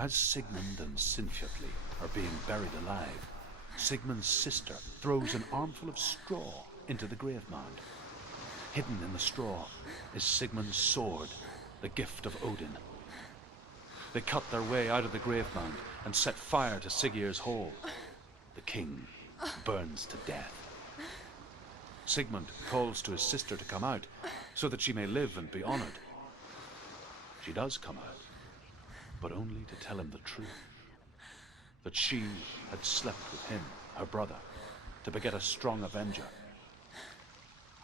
As Sigmund and Sinfjotli are being buried alive, Sigmund's sister throws an armful of straw into the grave mound. Hidden in the straw is Sigmund's sword, the gift of Odin. They cut their way out of the grave mound and set fire to Siggeir's hall. The king burns to death. Sigmund calls to his sister to come out so that she may live and be honored. She does come out, but only to tell him the truth. That she had slept with him, her brother, to beget a strong avenger.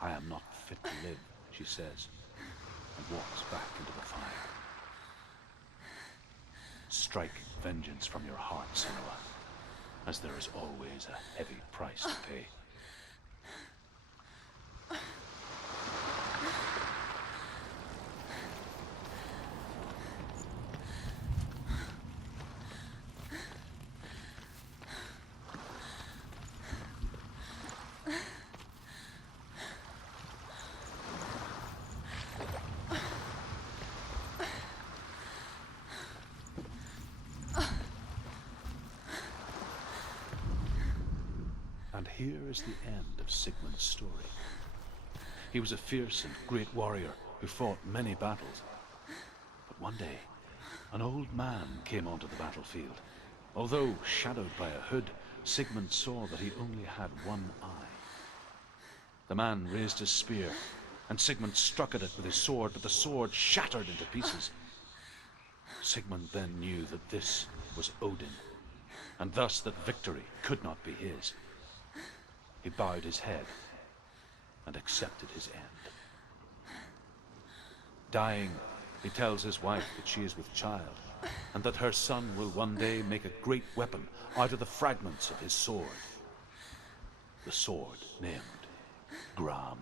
I am not fit to live, she says, and walks back into the fire. Strike vengeance from your heart, Senua, as there is always a heavy price to pay. And here is the end of Sigmund's story. He was a fierce and great warrior who fought many battles. But one day, an old man came onto the battlefield. Although shadowed by a hood, Sigmund saw that he only had one eye. The man raised his spear, and Sigmund struck at it with his sword, but the sword shattered into pieces. Sigmund then knew that this was Odin, and thus that victory could not be his. He bowed his head and accepted his end. Dying, he tells his wife that she is with child, and that her son will one day make a great weapon out of the fragments of his sword. The sword named Gram.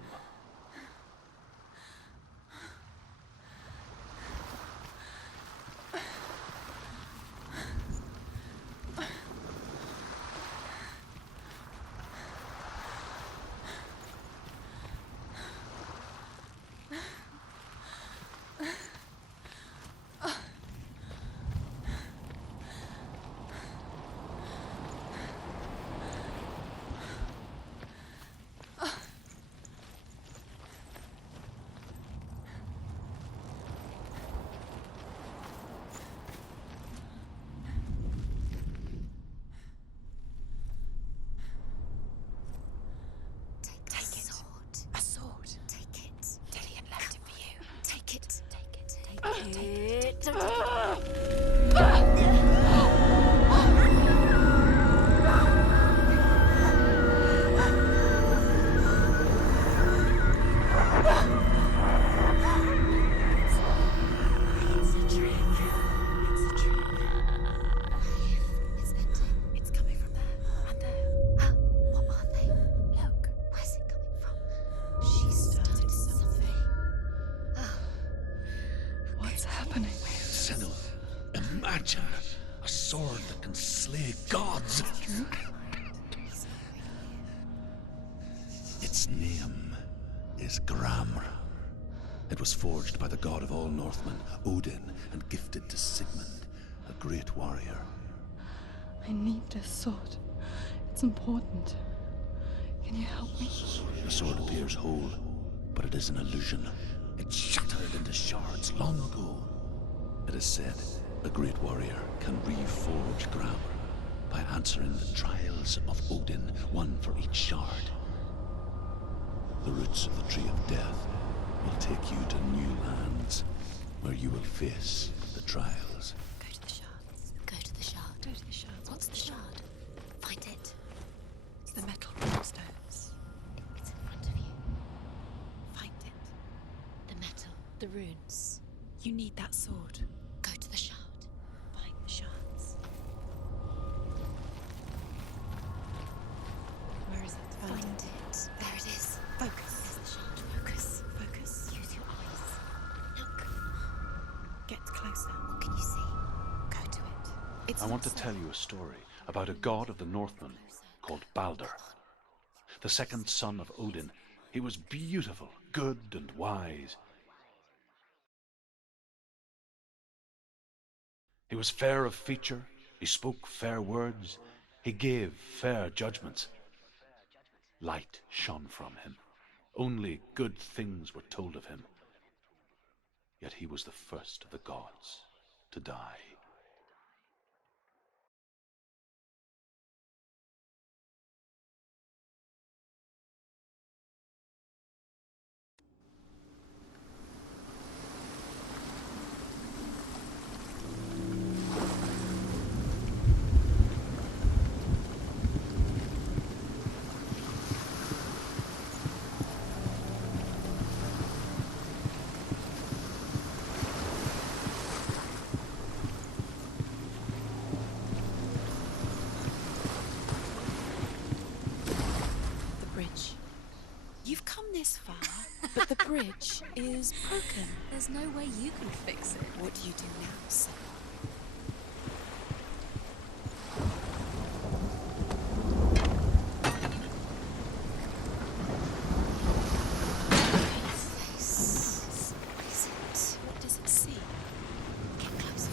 Imagine a sword that can slay gods. Its name is Gramr. It was forged by the god of all Northmen, Odin, and gifted to Sigmund, a great warrior. I need this sword. It's important. Can you help me? The sword appears whole, but it is an illusion. It shattered into shards long ago. It is said a great warrior can reforge Gramr by answering the trials of Odin, one for each shard. The roots of the Tree of Death will take you to new lands, where you will face the trials. Go to the shards. Go to the shard. Go to the shards. What's the shard? Find it. It's the metal runestones. It's in front of you. Find it. The metal. The runes. You need that sword. Go to the shard. Find the shards. Where is it? Find it. There it is. Focus. There's the shard. Focus. Focus. Use your eyes. Look. Get closer. What can you see? Go to it. It's I want to not tell you a story about a god of the Northmen called Balder. The second son of Odin. He was beautiful, good, and wise. He was fair of feature, he spoke fair words, he gave fair judgments. Light shone from him. Only good things were told of him. Yet he was the first of the gods to die. The bridge. You've come this far, but the bridge is broken. There's no way you can fix it. What do you do now, Senua? What does it see? Get closer.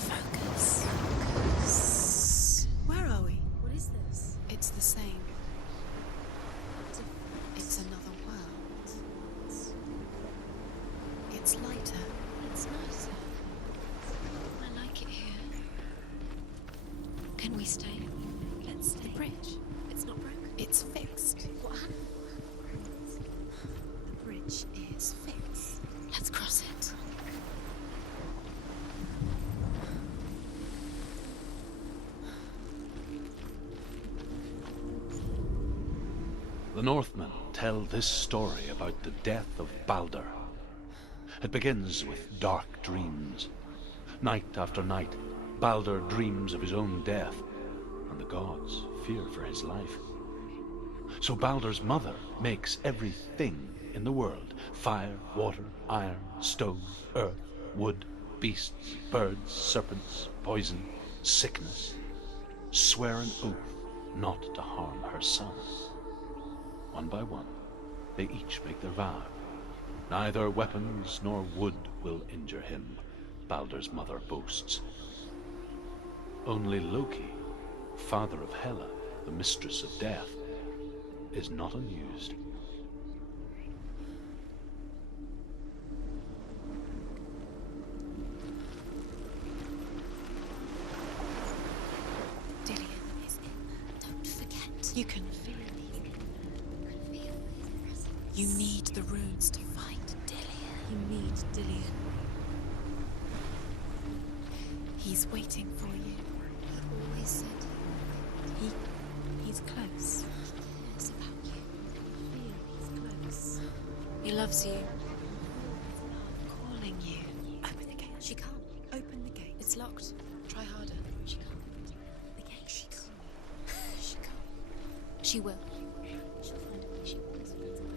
Focus. Where are we? What is this? It's the same. It's another world. It's lighter. It's nicer. I like it here. Can we stay? Let's stay. The bridge. It's not broken. It's fixed. What happened? The bridge is fixed. Let's cross it. The Northmen tell this story about the death of Baldur. It begins with dark dreams. Night after night, Baldur dreams of his own death, and the gods fear for his life. So Baldur's mother makes everything in the world: fire, water, iron, stone, earth, wood, beasts, birds, serpents, poison, sickness, swear an oath not to harm her son. One by one, they each make their vow. Neither weapons nor wood will injure him, Baldur's mother boasts. Only Loki, father of Hela, the mistress of death, is not amused. Dillion is in there. Don't forget. You can feel it. You need the runes to find Dillion. You need Dillion. He's waiting for you. He always said He's close. he cares about you. Feel he's close. He loves you. Calling you. Open the gate. She can't. Open the gate. It's locked. Try harder. She can't. The gate. She can't. She can't. She will. She'll find a way. She always finds a way.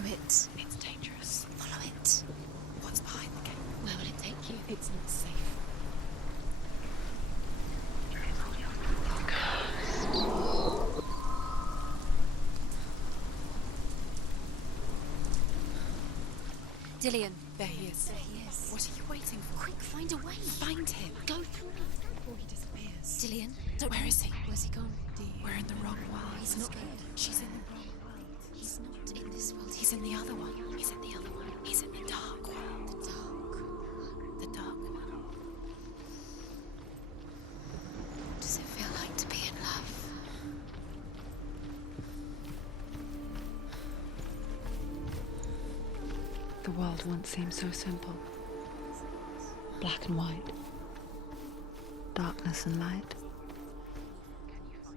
through it. It's dangerous. Follow it. What's behind the gate? Where will it take you? It's not safe. Dillian. There he is. There he is. What are you waiting for? Quick, find a way. Find him. Go through. Before he disappears. Dillian, don't Where is he? Where's he gone? We're in the wrong world. He's not here. She's in the wrong world. He's not in this world. He's in the other one. He's in the other one. He's in the dark world. The dark. The dark world. What does it feel like to be in love? The world once seemed so simple. Black and white. Darkness and light.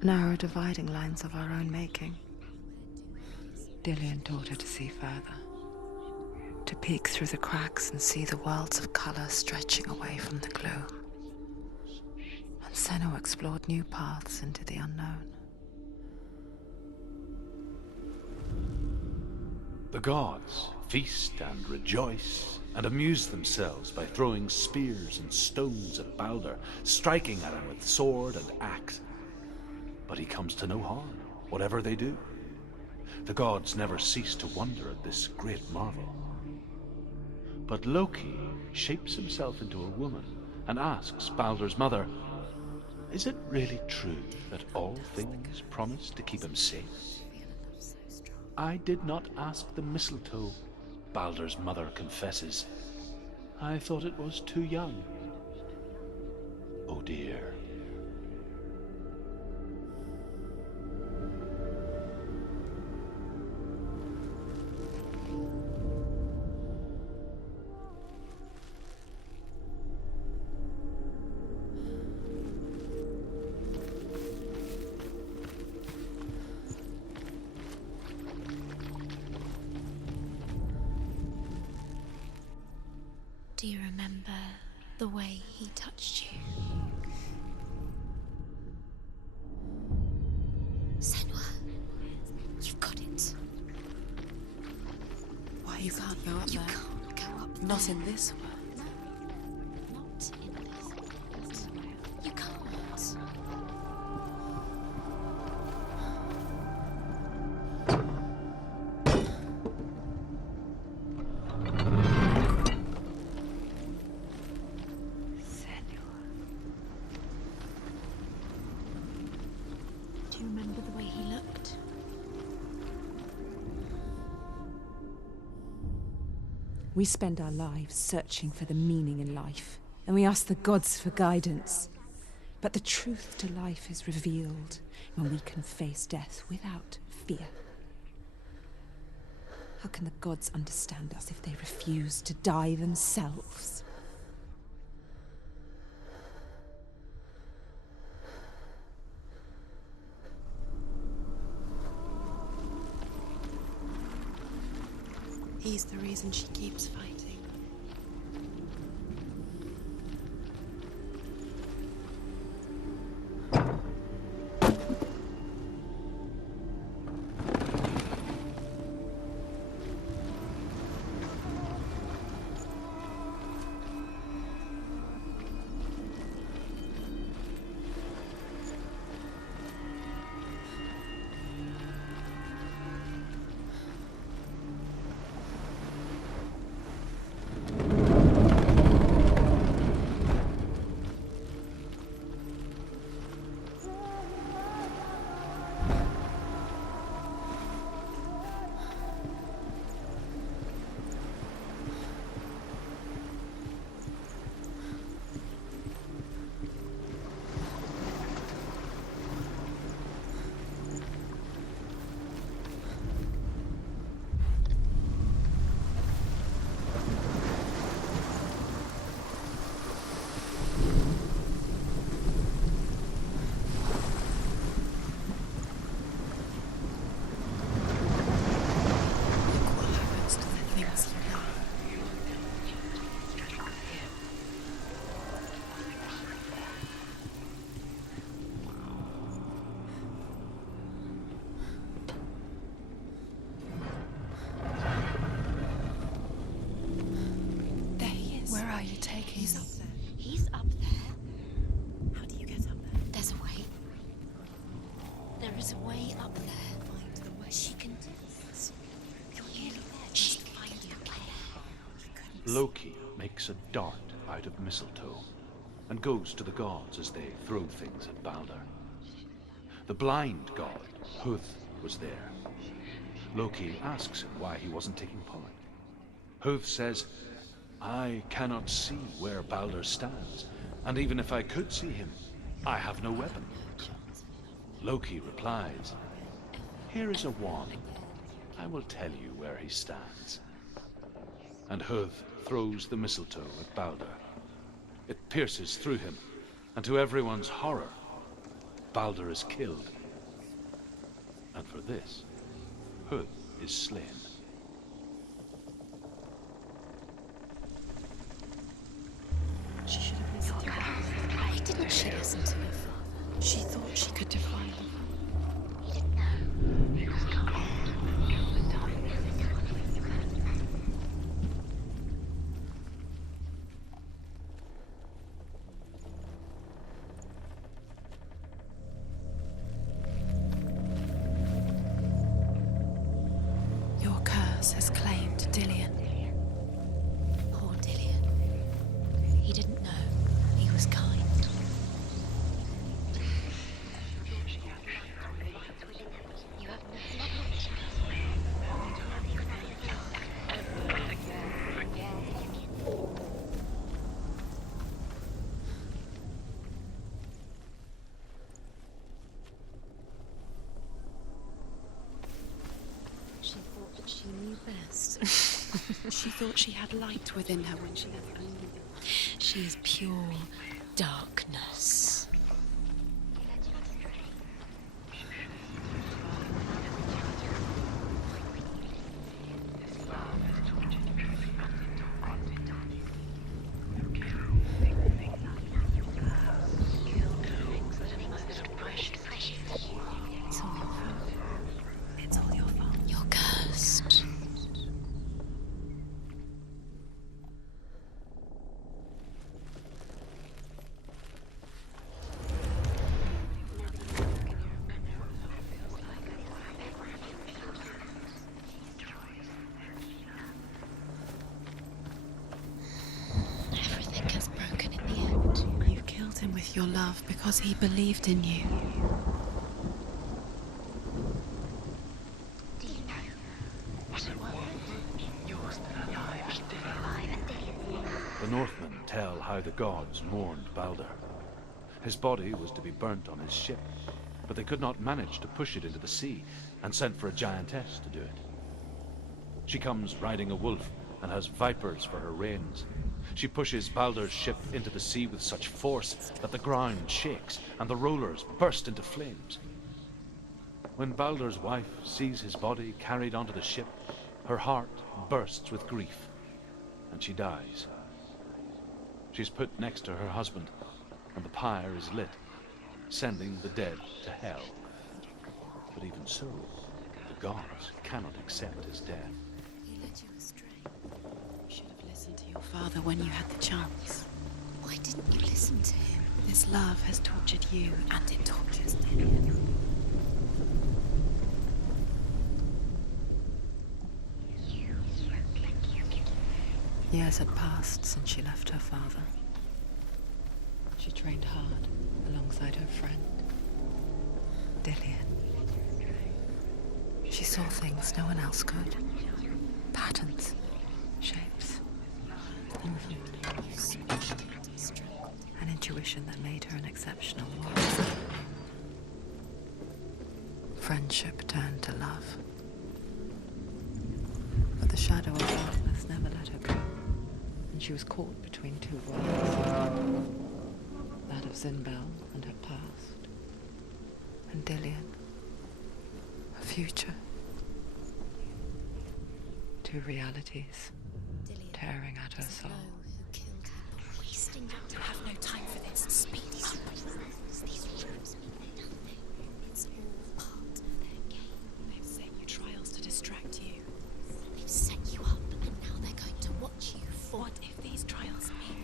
Narrow dividing lines of our own making. Dillian taught her to see further. To peek through the cracks and see the worlds of color stretching away from the gloom. And Senua explored new paths into the unknown. The gods feast and rejoice and amuse themselves by throwing spears and stones at Baldur, striking at him with sword and axe. But he comes to no harm, whatever they do. The gods never cease to wonder at this great marvel. But Loki shapes himself into a woman and asks Baldur's mother, "Is it really true that all things promise to keep him safe?" "I did not ask the mistletoe," Baldur's mother confesses. "I thought it was too young." Oh dear. Do you remember the way he touched you? Senua, you've got it. Why you can't go up You there? can't go up there. Not in this world. No, not in this world. You can't. Do you remember the way he looked? We spend our lives searching for the meaning in life, and we ask the gods for guidance. But the truth to life is revealed when we can face death without fear. How can the gods understand us if they refuse to die themselves? He's the reason she keeps fighting. are you taking He's me? up there. He's up there. How do you get up there? There's a way. There is a way up there. Find the way. She can do this. You're nearly there. She can find you there. Loki makes a dart out of mistletoe and goes to the gods as they throw things at Balder. The blind god, Huth, was there. Loki asks him why he wasn't taking part. Huth says, I cannot see where Balder stands, and even if I could see him, I have no weapon. Loki replies, here is a wand. I will tell you where he stands. And Huth throws the mistletoe at Balder. It pierces through him, and to everyone's horror, Balder is killed. And for this, Huth is slain. She should have listened to her. Why didn't she listen to her father? She thought she could defy him. Your curse has claimed Dillion. Poor Dillion. He didn't know. He was kind. You have She thought that she knew best. She thought she had light within her when she left home. She is pure darkness. It's all your fault. It's all your fault. You're cursed. Everything gets broken in the end. You killed him with your love because he believed in you. The Northmen tell how the gods mourned Balder. His body was to be burnt on his ship, but they could not manage to push it into the sea and sent for a giantess to do it. She comes riding a wolf and has vipers for her reins. She pushes Balder's ship into the sea with such force that the ground shakes and the rollers burst into flames. When Balder's wife sees his body carried onto the ship, her heart bursts with grief, and she dies. She's put next to her husband, and the pyre is lit, sending the dead to hell. But even so, the gods cannot accept his death. He led you astray. You should have listened to your father when you had the chance. Why didn't you listen to him? This love has tortured you, and it tortures Dillion. Years had passed since she left her father. She trained hard alongside her friend, Dillion. She saw things no one else could. Patterns, shapes, movement. An intuition that made her an exceptional warrior. Friendship turned to love. But the shadow of darkness never let her go, and she was caught between two worlds. That of Zinbel and her past, and Dillion, her future. Two realities tearing at her soul. Who killed him? Wasting your time. Have no time for this. Speed up. These rooms mean nothing. It's all part of their game. They've set you trials to distract you. They've set you up, and now they're going to watch you fall. What if these trials mean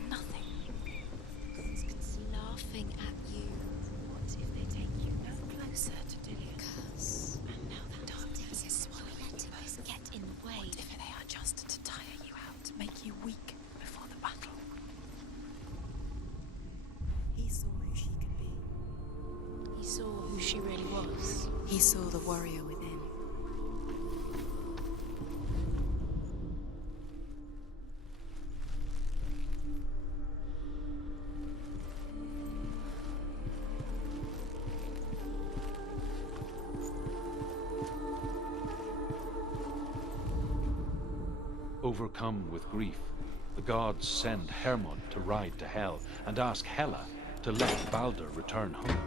He saw the warrior within. Overcome with grief, the gods send Hermod to ride to Hell and ask Hela to let Balder return home.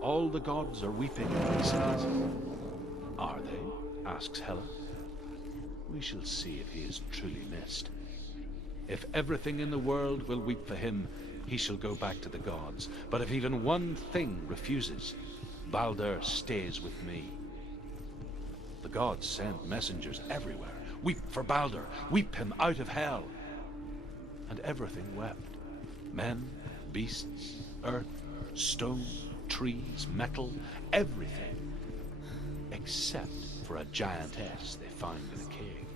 All the gods are weeping, he says. Are they? Asks Hela. We shall see if he is truly missed. If everything in the world will weep for him, he shall go back to the gods. But if even one thing refuses, Balder stays with me. The gods send messengers everywhere. Weep for Balder, weep him out of Hell. And everything wept. Men, beasts, earth, stone, trees, metal, everything. Except for a giantess they found in a cave.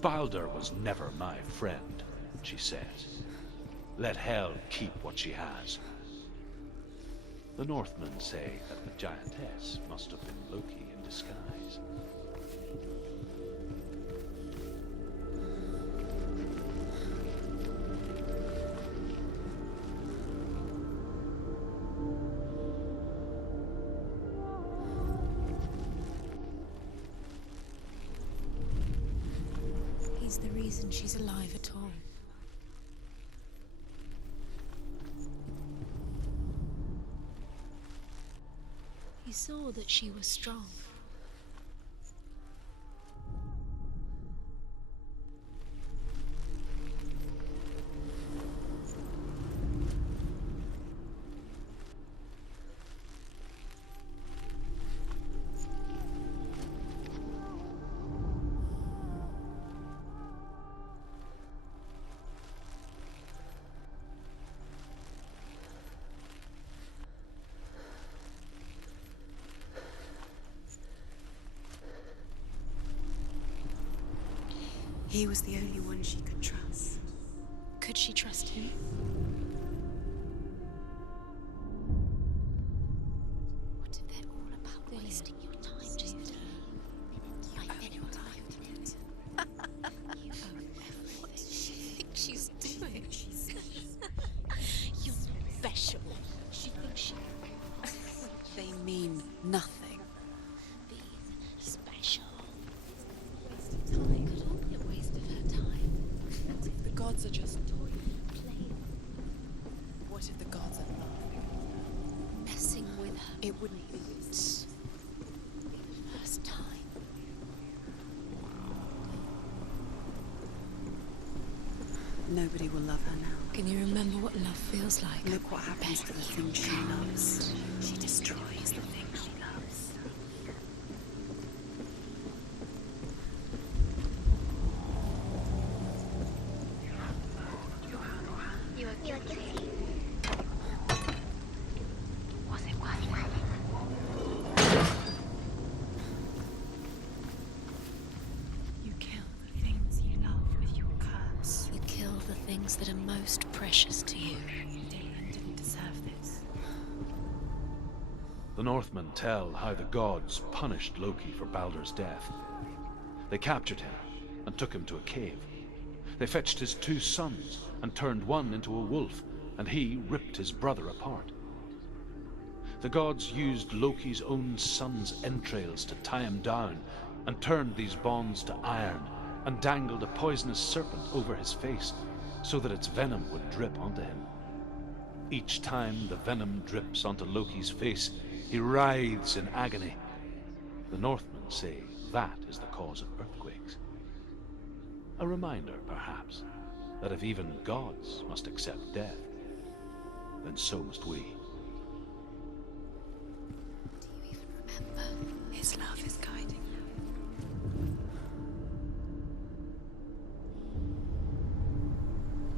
Balder was never my friend, she says. Let Hell keep what she has. The Northmen say that the giantess must have been Loki in disguise. He's the reason she's alive at all. He saw that she was strong. He was the only one she could trust. Could she trust him? What if they're all about wasting your time just to like your life? You own everything. What does she think she's doing? You're special. She thinks she... They mean nothing. Being special. Could all be a waste of her time. The gods are just Playing, What if the gods are laughing? messing with her. It wouldn't be It's the first time. Nobody will love her now. Can you remember what love feels like? Look what happens to the thing she loves. She destroys the thing she loves. You kill the things you love with your curse. You kill the things that are most precious to you. Dylan didn't deserve this. The Northmen tell how the gods punished Loki for Balder's death. They captured him and took him to a cave. They fetched his 2 sons and turned one into a wolf, and he ripped his brother apart. The gods used Loki's own son's entrails to tie him down and turned these bonds to iron and dangled a poisonous serpent over his face so that its venom would drip onto him. Each time the venom drips onto Loki's face, he writhes in agony. The Northmen say that is the cause of earthquakes. A reminder, perhaps, that if even gods must accept death, then so must we. Do you even remember? His love is guiding you.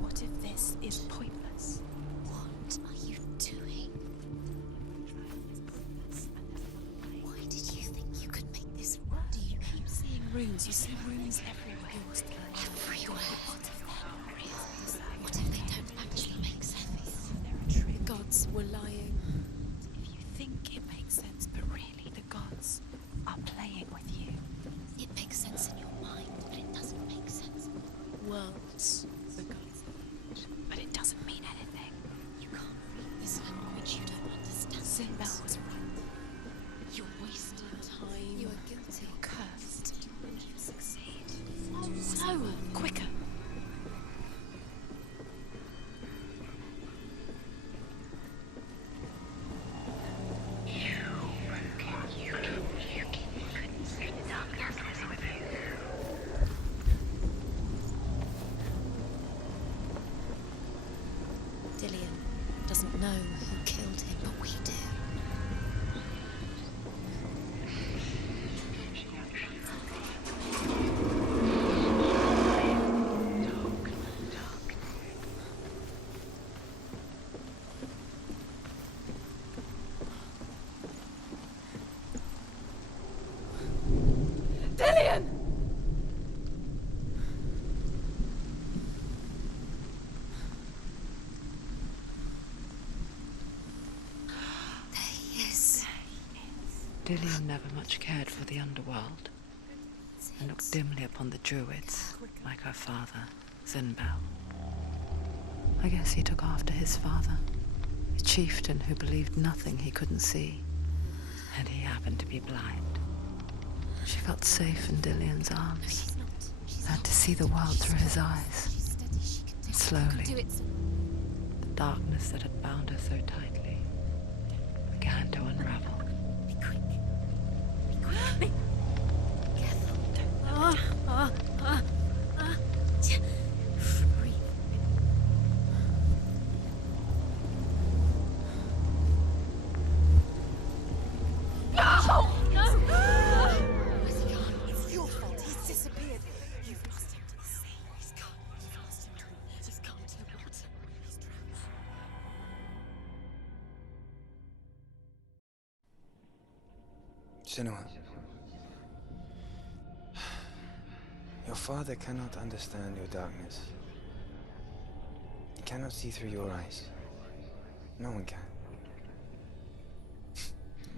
What if this is pointless? What are you doing? Why did you think you could make this work? Do you keep seeing runes? You see runes everywhere. Everywhere. What if they don't actually make sense? The gods were lying. If you think it makes sense, worlds, for God's sake. But it doesn't mean anything. You can't read this language, you don't understand. Sinbel was right. You're wasting time. You are guilty. You're cursed. You succeed. Slower, quicker. Dillian doesn't know who killed him, but we do. Dillian! There he is. Dillian never much cared for the underworld and looked dimly upon the druids, like her father, Sinbel. I guess he took after his father, a chieftain who believed nothing he couldn't see, and he happened to be blind. She felt safe in Dillian's arms, She's not. She's had not. to see the world through his eyes. She's steady. She can do it. Slowly. Do it. The darkness that had bound her so tightly began to unravel. Be quick. Be quick. Be careful. Breathe. Where's he gone? It's your fault. He's disappeared. You've lost him to the sea. He's gone. You've lost him to the... He's gone to the water. He's drowned. Senua, your father cannot understand your darkness. He cannot see through your eyes. No one can.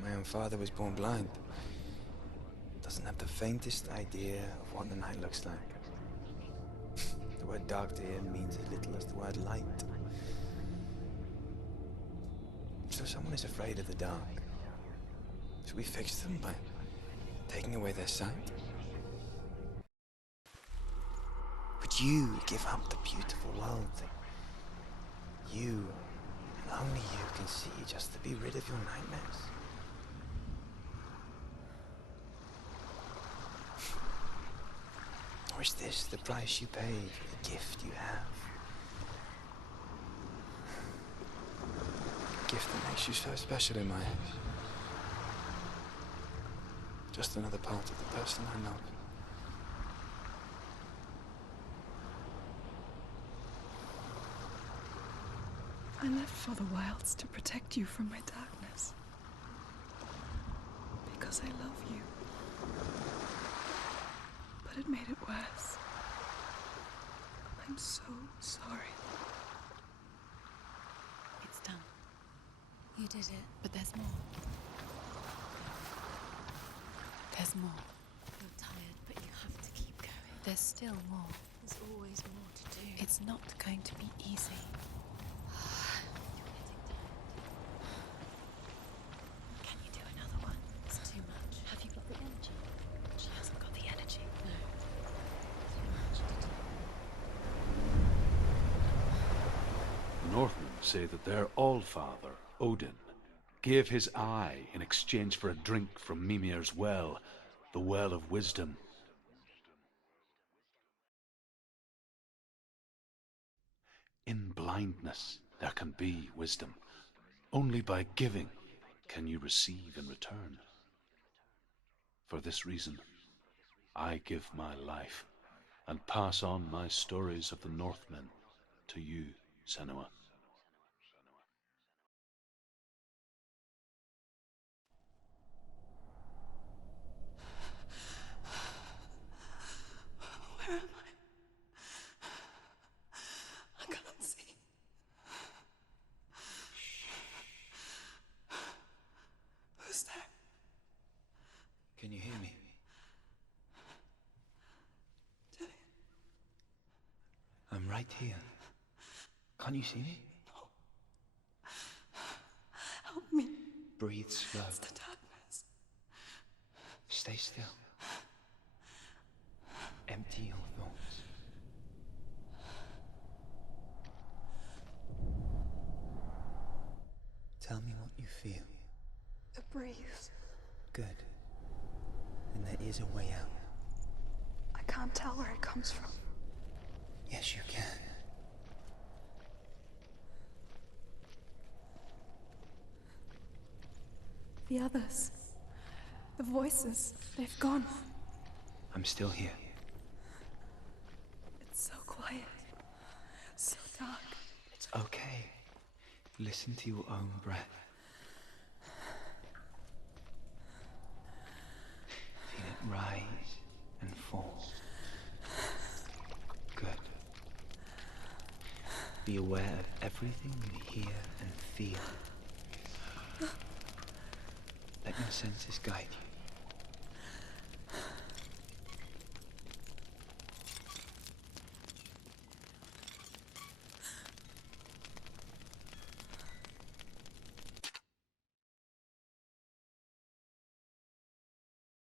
My own father was born blind. Doesn't have the faintest idea of what the night looks like. The word dark to him means as little as the word light. So someone is afraid of the dark. Should we fix them by taking away their sight? Would you give up the beautiful world that you, and only you, can see just to be rid of your nightmares? Or is this the price you pay for the gift you have? A gift that makes you so special in my eyes. Just another part of the person I love. I left for the wilds to protect you from my darkness. Because I love you. But it made it worse. I'm so sorry. It's done. You did it. But there's more. There's more. You're tired, but you have to keep going. There's still more. There's always more to do. It's not going to be easy. You're getting tired. Can you do another one? It's too much. Have you got the energy? She hasn't got the energy. No. Too much to do. The Northmen say that their Allfather, Odin, gave his eye in exchange for a drink from Mimir's well, the well of wisdom. In blindness there can be wisdom. Only by giving can you receive in return. For this reason, I give my life and pass on my stories of the Northmen to you, Senua. Where am I can't see. Who's there? Can you hear me? right here. Can't you see me? Help me. Breathe slow. It's the darkness. Stay still. Empty your thoughts. Tell me what you feel. The breeze. Good. Then there is a way out. I can't tell where it comes from. Yes, you can. The others. The voices. They've gone. I'm still here. It's so quiet. So dark. It's okay. Listen to your own breath. Feel it rise and fall. Good. Be aware of everything you hear and feel. Let your senses guide you.